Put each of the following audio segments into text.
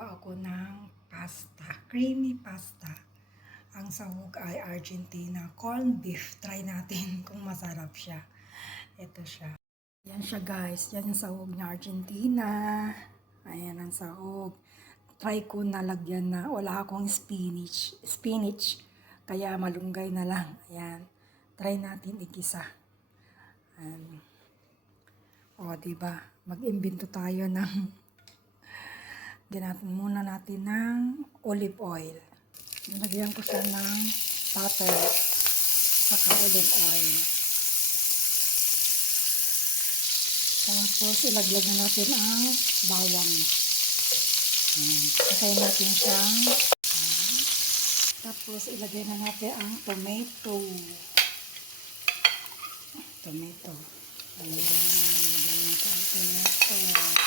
Gagawa ako ng pasta, creamy pasta. Ang sahog ay Argentina corned beef. Try natin kung masarap siya. Ito siya. Yan siya guys. Yan yung sahog na Argentina. Ayan ang sahog. Try ko na lagyan na. Wala akong spinach. Kaya malunggay na lang. Ayan. Try natin igisa. O, diba? Mag-imbento tayo ng ginatan muna natin ng olive oil. Nilagyan ko siya ng butter saka olive oil. Tapos ilaglag na natin ang bawang. Patay natin siyang. Tapos ilagay na natin ang tomato. Ayan, ilagay natin ang tomato.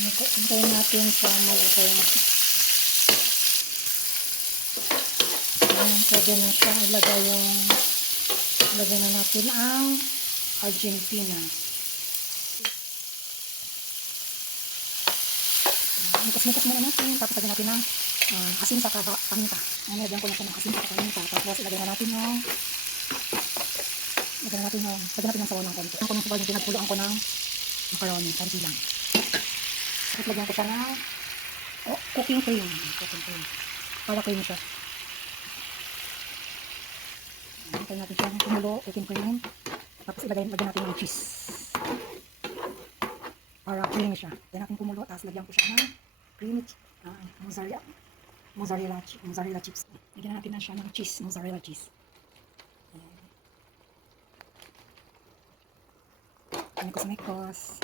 Hintayin natin siyang maluto. Ayan, pwede na siya ilagay na natin ang Argentina. Mikas-mikas muna natin. Tapos lagyan natin ng asin sa paminta. Ayan, lagyan ko na siya ng asin sa paminta. Tapos ilagay na natin yung sabaw ng konti. Ako ng sabaw yung pinagpuloan ko ng macaroni. Konti lang. Tapos lagyan ko siya ng cooking cream. Para cream siya. Lagyan natin siya ng kumulo, cooking cream. Tapos lagyan natin yung cheese. Para creamy siya. Lagyan natin kumulo. Tapos lagyan ko siya ng creamy mozzarella chips. Lagyan natin na siya ng cheese, mozzarella cheese. Mikos.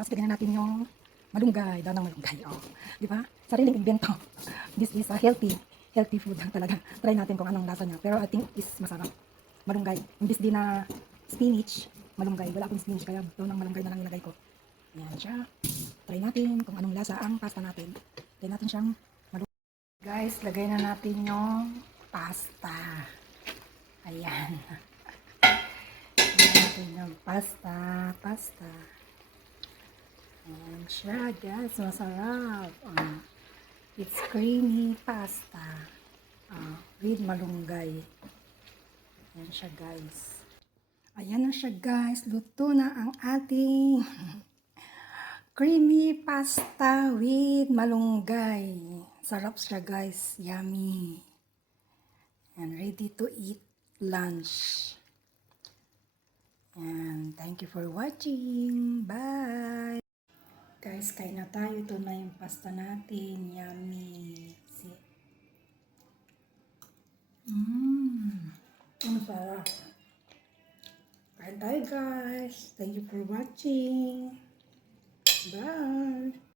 Tapos bigyan natin yung malunggay, daw ng malunggay. Oh, di ba? Sariling invento. This is a healthy food talaga. Try natin kung anong lasa niya. Pero I think is masarap. Malunggay. Imbis din na spinach, malunggay. Wala akong spinach kaya daw ng malunggay na lang nilagay ko. Ayan siya. Try natin kung anong lasa ang pasta natin. Try natin siyang malunggay. Guys, lagay na natin yung pasta. Ayan. Yung pasta. Ayan siya guys, masarap. It's creamy pasta with malunggay. Ayan siya guys. Ayan na siya guys, luto na ang ating creamy pasta with malunggay. Sarap siya guys, yummy. And ready to eat lunch. And thank you for watching. Bye! Guys, kain na tayo. Ito na yung pasta natin. Yummy. See? Ang sarap. Kain tayo guys. Thank you for watching. Bye!